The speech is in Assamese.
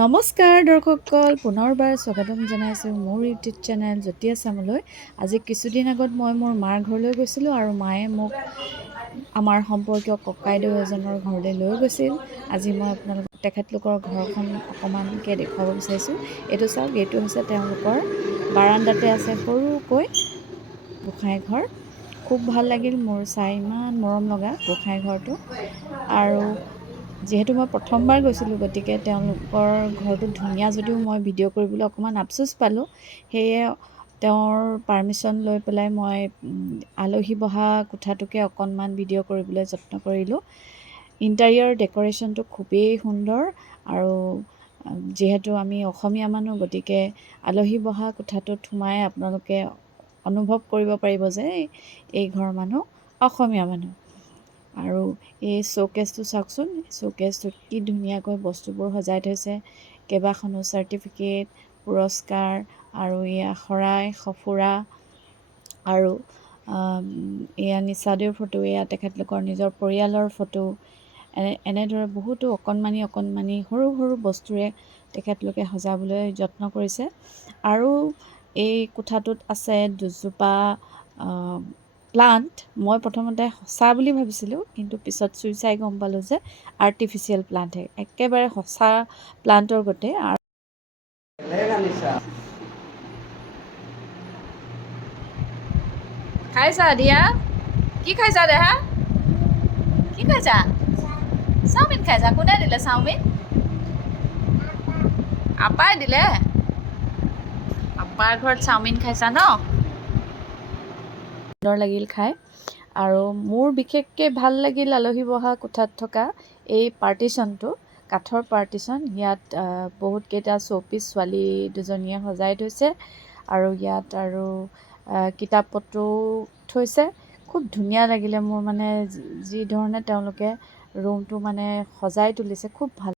নমস্কাৰ দৰ্শকসকল, পুনৰবাৰ স্বাগতম জনাইছোঁ মোৰ ইউটিউব চেনেল জ্যোতি আছামলৈ। আজি কিছুদিন আগত মই মোৰ মাৰ ঘৰলৈ গৈছিলোঁ আৰু মায়ে মোক আমাৰ সম্পৰ্কীয় ককাইদেউ এজনৰ ঘৰলৈ লৈ গৈছিল। আজি মই আপোনালোকক তেখেতলোকৰ ঘৰখন অকণমানকৈ দেখুৱাব বিচাৰিছোঁ। এইটো চাওক, এইটো হৈছে তেওঁলোকৰ বাৰাণ্ডাতে আছে সৰুকৈ গোঁসাই ঘৰ। খুব ভাল লাগিল মোৰ চাই, ইমান মৰম লগা গোঁসাই ঘৰটো। আৰু যিহেতু মই প্ৰথমবাৰ গৈছিলোঁ, গতিকে তেওঁলোকৰ ঘৰটো ধুনীয়া যদিও মই ভিডিঅ' কৰিবলৈ অকণমান আফচোচ পালোঁ। সেয়ে তেওঁৰ পাৰ্মিশ্যন লৈ পেলাই মই আলহী বহা কোঠাটোকে অকণমান ভিডিঅ' কৰিবলৈ যত্ন কৰিলোঁ। ইণ্টাৰিয়ৰ ডেক'ৰেশ্যনটো খুবেই সুন্দৰ আৰু যিহেতু আমি অসমীয়া মানুহ, গতিকে আলহী বহা কোঠাটোত সোমাই আপোনালোকে অনুভৱ কৰিব পাৰিব যে এই ঘৰ মানুহ অসমীয়া মানুহ। আৰু এই শ্ব'কেছটো চাওকচোন, শ্ব'কেছটোত কি ধুনীয়াকৈ বস্তুবোৰ সজাই থৈছে। কেইবাখনো চাৰ্টিফিকেট, পুৰস্কাৰ আৰু এয়া শৰাই সঁফুৰা আৰু এয়া নিচাদেউৰ ফটো, এয়া তেখেতলোকৰ নিজৰ পৰিয়ালৰ ফটো। এনেদৰে বহুতো অকণমানি সৰু সৰু বস্তুৰে তেখেতলোকে সজাবলৈ যত্ন কৰিছে। আৰু এই কোঠাটোত আছে দুজোপা প্লাণ্ট। মই প্ৰথমতে সঁচা বুলি ভাবিছিলোঁ, কিন্তু পিছত চুই চাই গম পালোঁ যে আৰ্টিফিচিয়েল প্লাণ্টহে, একেবাৰে সঁচা প্লাণ্টৰ গতে। খাইছা দিয়া? কি খাইছা দেহা? কি খাইছা? চাওমিন খাইছা? কোনে দিলে চাওমিন? আপাই দিলে? আপাৰ ঘৰত চাওমিন খাইছা ন? সুন্দৰ লাগিল খাই। আৰু মোৰ বিশেষকৈ ভাল লাগিল আলহী বহা কোঠাত থকা এই পাৰ্টিশ্যনটো, কাঠৰ পাৰ্টিশ্যন। ইয়াত বহুতকেইটা শ্ব'পিচ ছোৱালী দুজনীয়ে সজাই থৈছে আৰু ইয়াত আৰু কিতাপ পত্ৰও থৈছে। খুব ধুনীয়া লাগিলে মোৰ, মানে যি ধৰণে তেওঁলোকে ৰুমটো মানে সজাই তুলিছে, খুব ভাল।